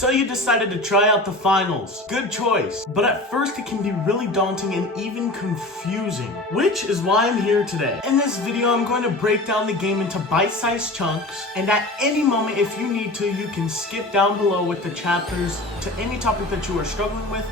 So you decided to try out the finals. Good choice. But at first it can be really daunting and even confusing, which is why I'm here today. In this video, I'm going to break down the game into bite-sized chunks, and at any moment, if you need to, you can skip down below with the chapters to any topic that you are struggling with,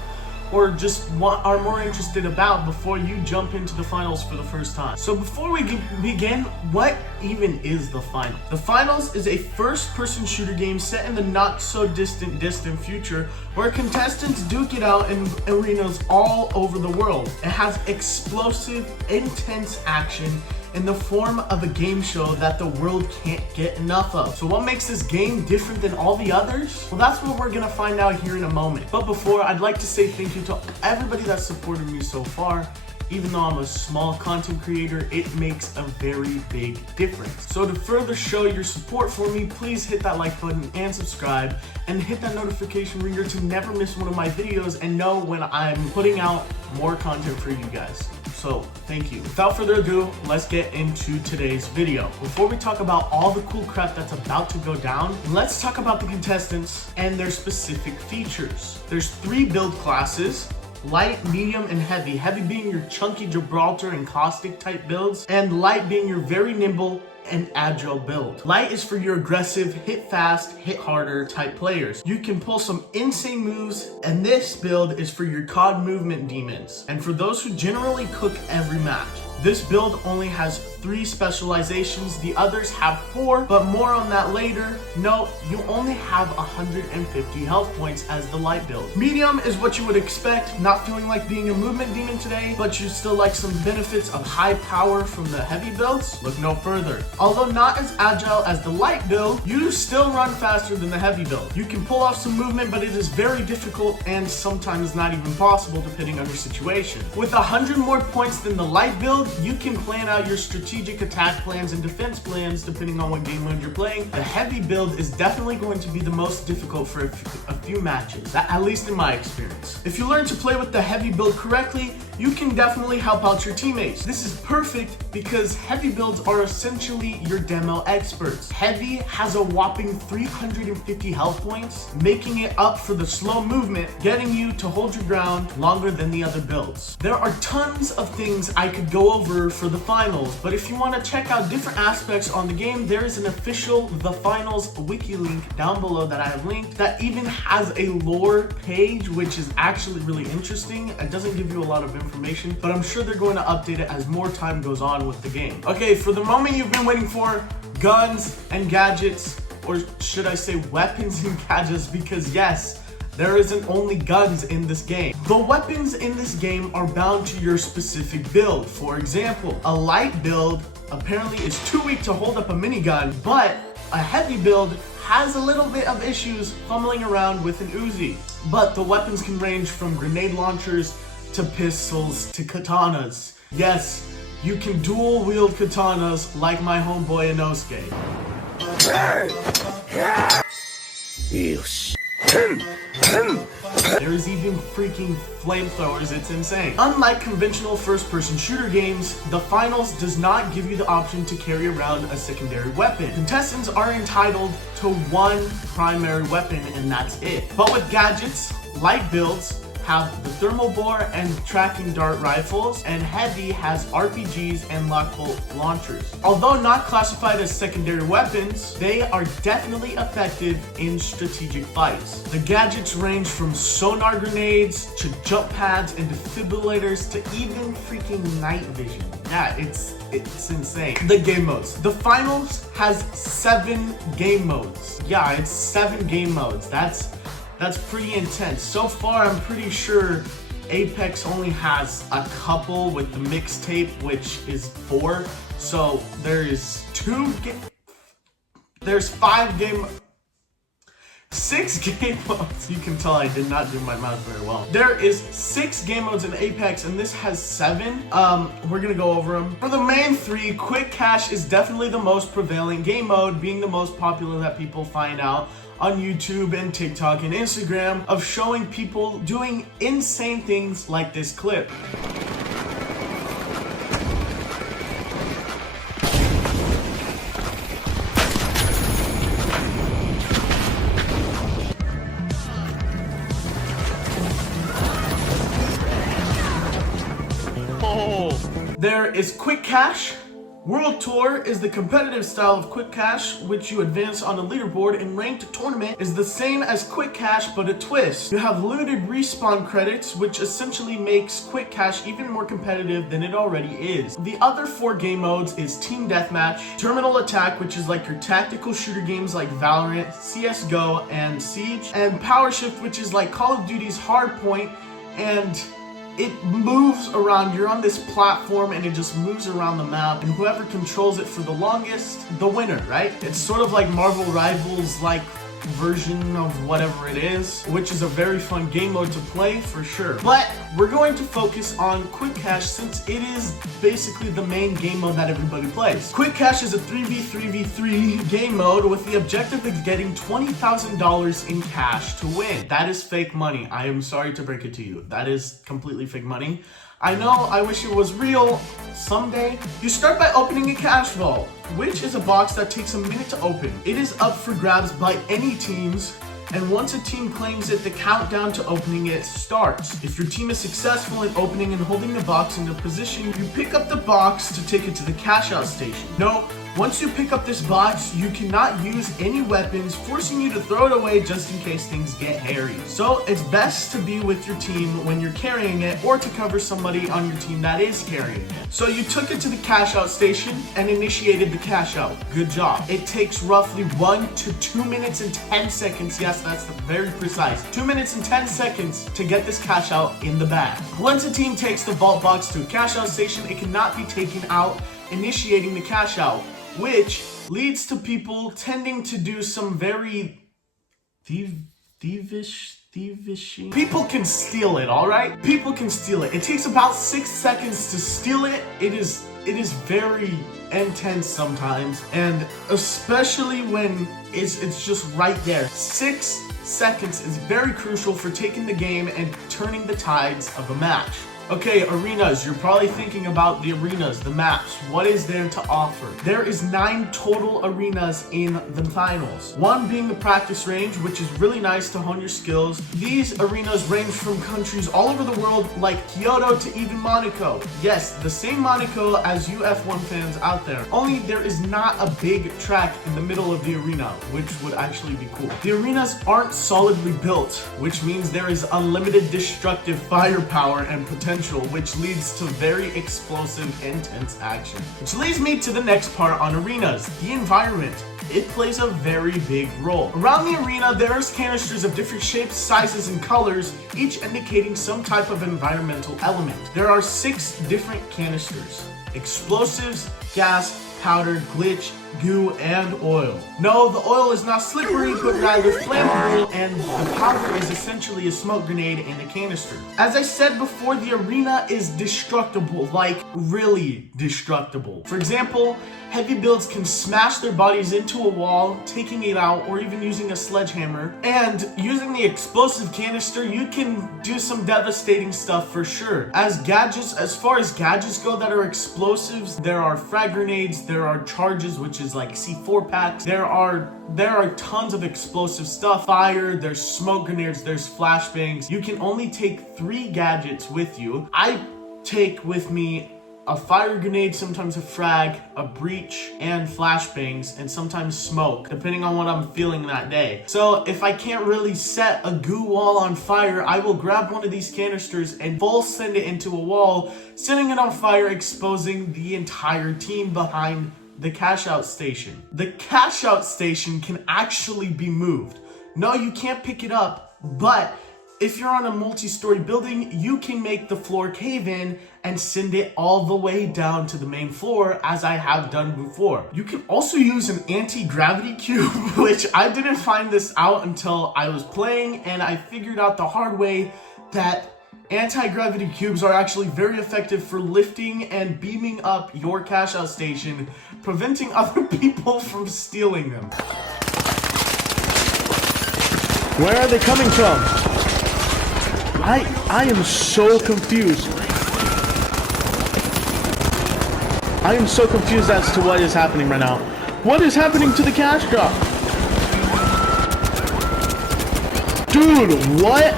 or just are more interested about before you jump into the finals for the first time. So before we begin, what even is the finals? The finals is a first-person shooter game set in the not-so-distant future where contestants duke it out in arenas all over the world. It has explosive, intense action in the form of a game show that the world can't get enough of. So what makes this game different than all the others? Well, that's what we're gonna find out here in a moment. But before, I'd like to say thank you to everybody that's supported me so far. Even though I'm a small content creator, it makes a very big difference. So to further show your support for me, please hit that like button and subscribe, and hit that notification ringer to never miss one of my videos and know when I'm putting out more content for you guys. So thank you. Without further ado, let's get into today's video. Before we talk about all the cool crap that's about to go down, let's talk about the contestants and their specific features. There's 3 build classes: light, medium, and heavy. Heavy being your chunky Gibraltar and caustic type builds, and light being your very nimble and agile build. Light is for your aggressive, hit fast, hit harder type players. You can pull some insane moves, and this build is for your COD movement demons, and for those who generally cook every match. This build only has 3 specializations, the others have 4, but more on that later. Note, you only have 150 health points as the light build. Medium is what you would expect, not feeling like being a movement demon today, but you still like some benefits of high power from the heavy builds? Look no further. Although not as agile as the light build, you still run faster than the heavy build. You can pull off some movement, but it is very difficult and sometimes not even possible depending on your situation. With 100 more points than the light build, you can plan out your strategic attack plans and defense plans depending on what game mode you're playing. The heavy build is definitely going to be the most difficult for a few matches, at least in my experience. If you learn to play with the heavy build correctly, you can definitely help out your teammates. This is perfect because heavy builds are essentially your demo experts. Heavy has a whopping 350 health points, making it up for the slow movement, getting you to hold your ground longer than the other builds. There are tons of things I could go over for the finals, but if you want to check out different aspects on the game, there is an official The Finals wiki link down below that I have linked that even has a lore page, which is actually really interesting. It doesn't give you a lot of information, but I'm sure they're going to update it as more time goes on with the game. Okay, for the moment you've been waiting for, guns and gadgets, or should I say weapons and gadgets, because yes, there isn't only guns in this game. The weapons in this game are bound to your specific build. For example, a light build apparently is too weak to hold up a minigun, but a heavy build has a little bit of issues fumbling around with an Uzi. But the weapons can range from grenade launchers to pistols to katanas. Yes, you can dual wield katanas like my homeboy Inosuke. There is even freaking flamethrowers, it's insane. Unlike conventional first-person shooter games, the finals does not give you the option to carry around a secondary weapon. Contestants are entitled to 1 primary weapon and that's it. But with gadgets, light builds have the thermal bore and tracking dart rifles, and heavy has RPGs and lock bolt launchers. Although not classified as secondary weapons, they are definitely effective in strategic fights. The gadgets range from sonar grenades to jump pads and defibrillators to even freaking night vision. Yeah, it's insane. The game modes. The finals has 7 game modes. Yeah, it's 7 game modes. That's pretty intense. So far, I'm pretty sure Apex only has a couple with the mixtape, which is 4. So there's 6 game modes. You can tell I did not do my math very well. There is 6 game modes in Apex, and this has 7. We're gonna go over them. For the main 3, Quick Cash is definitely the most prevalent game mode, being the most popular that people find out on YouTube and TikTok and Instagram, of showing people doing insane things like this clip. There is Quick Cash. World Tour is the competitive style of Quick Cash, which you advance on a leaderboard, and Ranked Tournament is the same as Quick Cash but a twist. You have limited respawn credits, which essentially makes Quick Cash even more competitive than it already is. The other 4 game modes is Team Deathmatch, Terminal Attack, which is like your tactical shooter games like Valorant, CSGO, and Siege, and Power Shift, which is like Call of Duty's Hardpoint, and it moves around. You're on this platform and it just moves around the map, and whoever controls it for the longest, the winner, right? It's sort of like Marvel Rivals like version of whatever it is, which is a very fun game mode to play for sure. But we're going to focus on Quick Cash since it is basically the main game mode that everybody plays. Quick Cash is a 3v3v3 game mode with the objective of getting $20,000 in cash to win. That is fake money. I am sorry to break it to you. That is completely fake money. I know, I wish it was real someday. You start by opening a cash vault, which is a box that takes a minute to open. It is up for grabs by any teams, and once a team claims it, the countdown to opening it starts. If your team is successful in opening and holding the box in a position, you pick up the box to take it to the cash out station. No, once you pick up this box, you cannot use any weapons, forcing you to throw it away just in case things get hairy. So it's best to be with your team when you're carrying it, or to cover somebody on your team that is carrying it. So you took it to the cash out station and initiated the cash out. Good job. It takes roughly 1 to 2 minutes and 10 seconds. Yes, that's very precise. 2 minutes and 10 seconds to get this cash out in the bag. Once a team takes the vault box to a cash out station, it cannot be taken out, initiating the cash out, which leads to people tending to do some very thievish. People can steal it, alright? People can steal it. It takes about 6 seconds to steal it. It is very intense sometimes, and especially when it's just right there. 6 seconds is very crucial for taking the game and turning the tides of a match. Okay, arenas. You're probably thinking about the arenas, the maps. What is there to offer? There is 9 total arenas in the finals. 1 being the practice range, which is really nice to hone your skills. These arenas range from countries all over the world, like Kyoto to even Monaco. Yes, the same Monaco as you F1 fans out there. Only there is not a big track in the middle of the arena, which would actually be cool. The arenas aren't solidly built, which means there is unlimited destructive firepower and potential, which leads to very explosive, intense action. Which leads me to the next part on arenas, the environment. It plays a very big role. Around the arena, there's canisters of different shapes, sizes, and colors, each indicating some type of environmental element. There are 6 different canisters: explosives, gas, powder, glitch, goo, and oil. No, the oil is not slippery, but rather flammable, and the powder is essentially a smoke grenade in a canister. As I said before, the arena is destructible, like really destructible. For example, heavy builds can smash their bodies into a wall, taking it out, or even using a sledgehammer. And using the explosive canister, you can do some devastating stuff for sure. As far as gadgets go that are explosives, there are frag grenades, there are charges, which is like C4 packs. There are tons of explosive stuff. Fire, there's smoke grenades, there's flashbangs. You can only take 3 gadgets with you. I take with me a fire grenade, sometimes a frag, a breach, and flashbangs, and sometimes smoke, depending on what I'm feeling that day. So if I can't really set a goo wall on fire, I will grab one of these canisters and full send it into a wall, setting it on fire, exposing the entire team behind the cash out station. The cash out station can actually be moved. No, you can't pick it up, but if you're on a multi-story building, you can make the floor cave in and send it all the way down to the main floor, as I have done before. You can also use an anti-gravity cube, which I didn't find this out until I was playing, and I figured out the hard way that anti-gravity cubes are actually very effective for lifting and beaming up your cash out station, preventing other people from stealing them. Where are they coming from? I am so confused. I am so confused as to what is happening right now. What is happening to the cash drop? Dude, what?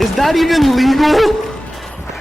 Is that even legal?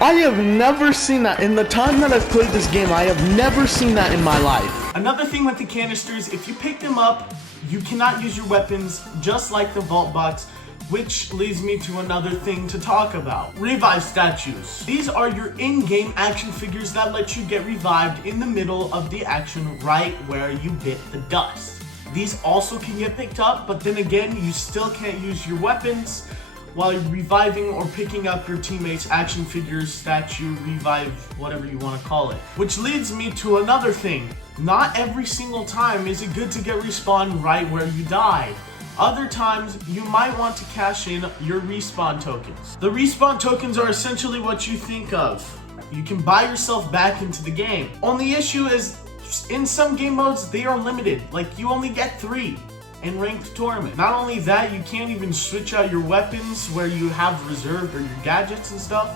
I have never seen that. In the time that I've played this game, I have never seen that in my life. Another thing with the canisters, if you pick them up, you cannot use your weapons just like the vault box, which leads me to another thing to talk about. Revive statues. These are your in-game action figures that let you get revived in the middle of the action right where you bit the dust. These also can get picked up, but then again, you still can't use your weapons while you're reviving or picking up your teammates' action figures, statue, revive, whatever you want to call it. Which leads me to another thing. Not every single time is it good to get respawned right where you died. Other times, you might want to cash in your respawn tokens. The respawn tokens are essentially what you think of. You can buy yourself back into the game. Only issue is, in some game modes, they are limited. Like, you only get 3 in ranked tournament. Not only that, you can't even switch out your weapons where you have reserved or your gadgets and stuff.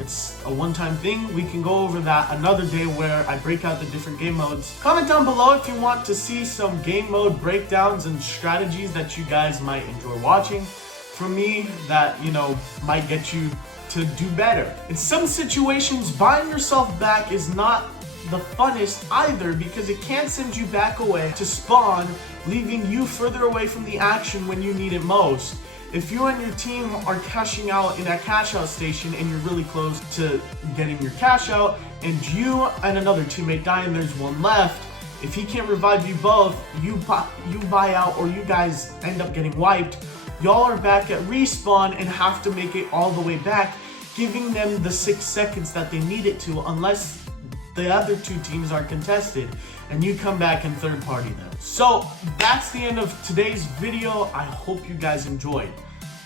It's a one-time thing. We can go over that another day where I break out the different game modes. Comment down below if you want to see some game mode breakdowns and strategies that you guys might enjoy watching from me that, you know, might get you to do better. In some situations, buying yourself back is not the funnest either because it can send you back away to spawn, leaving you further away from the action when you need it most. If you and your team are cashing out in that cash out station and you're really close to getting your cash out and you and another teammate die and there's one left, if he can't revive you both, you buy out or you guys end up getting wiped, y'all are back at respawn and have to make it all the way back, giving them the 6 seconds that they need it to unless the other 2 teams are contested and you come back and third party them. So that's the end of today's video. I hope you guys enjoyed.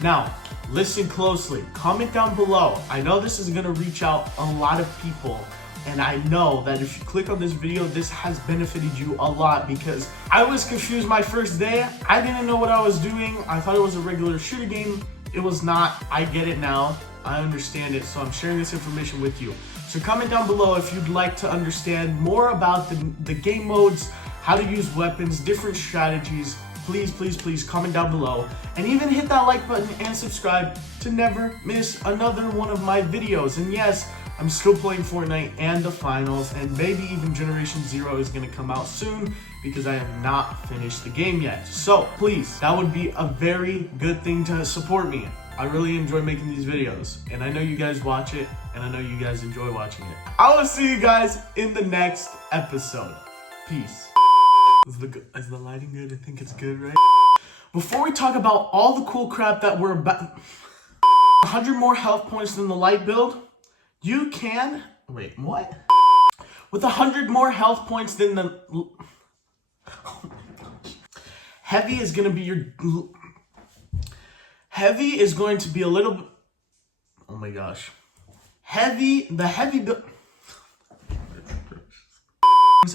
Now, listen closely, comment down below. I know this is gonna reach out a lot of people, and I know that if you click on this video, this has benefited you a lot because I was confused my first day. I didn't know what I was doing. I thought it was a regular shooter game. It was not. I get it now. I understand it, so I'm sharing this information with you. So comment down below if you'd like to understand more about the game modes, how to use weapons, different strategies. Please, please, please comment down below. And even hit that like button and subscribe to never miss another one of my videos. And yes, I'm still playing Fortnite and the finals, and maybe even Generation Zero is gonna come out soon because I have not finished the game yet. So please, that would be a very good thing to support me. I really enjoy making these videos, and I know you guys watch it, and I know you guys enjoy watching it. I will see you guys in the next episode. Peace. Is the lighting good? I think it's good, right? Before we talk about all the cool crap that we're about, 100 more health points than the light build, you can, wait, what? With 100 more health points than the, oh my gosh. Heavy is gonna be your, Heavy is going to be a little bit, oh my gosh. The heavy build,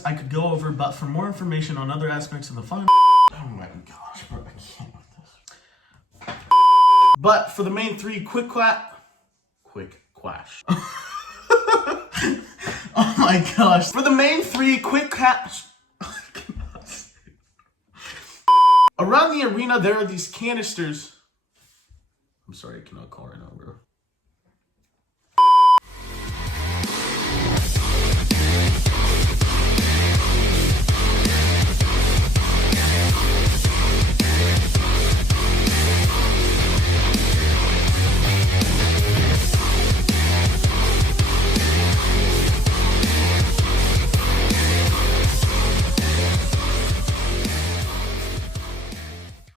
I could go over, but for more information on other aspects of the fun, oh my gosh, bro, I can't with this. But for the main 3, quick quash. Oh my gosh. For the main 3, quick cash. Around the arena, there are these canisters. I'm sorry, I cannot call right now.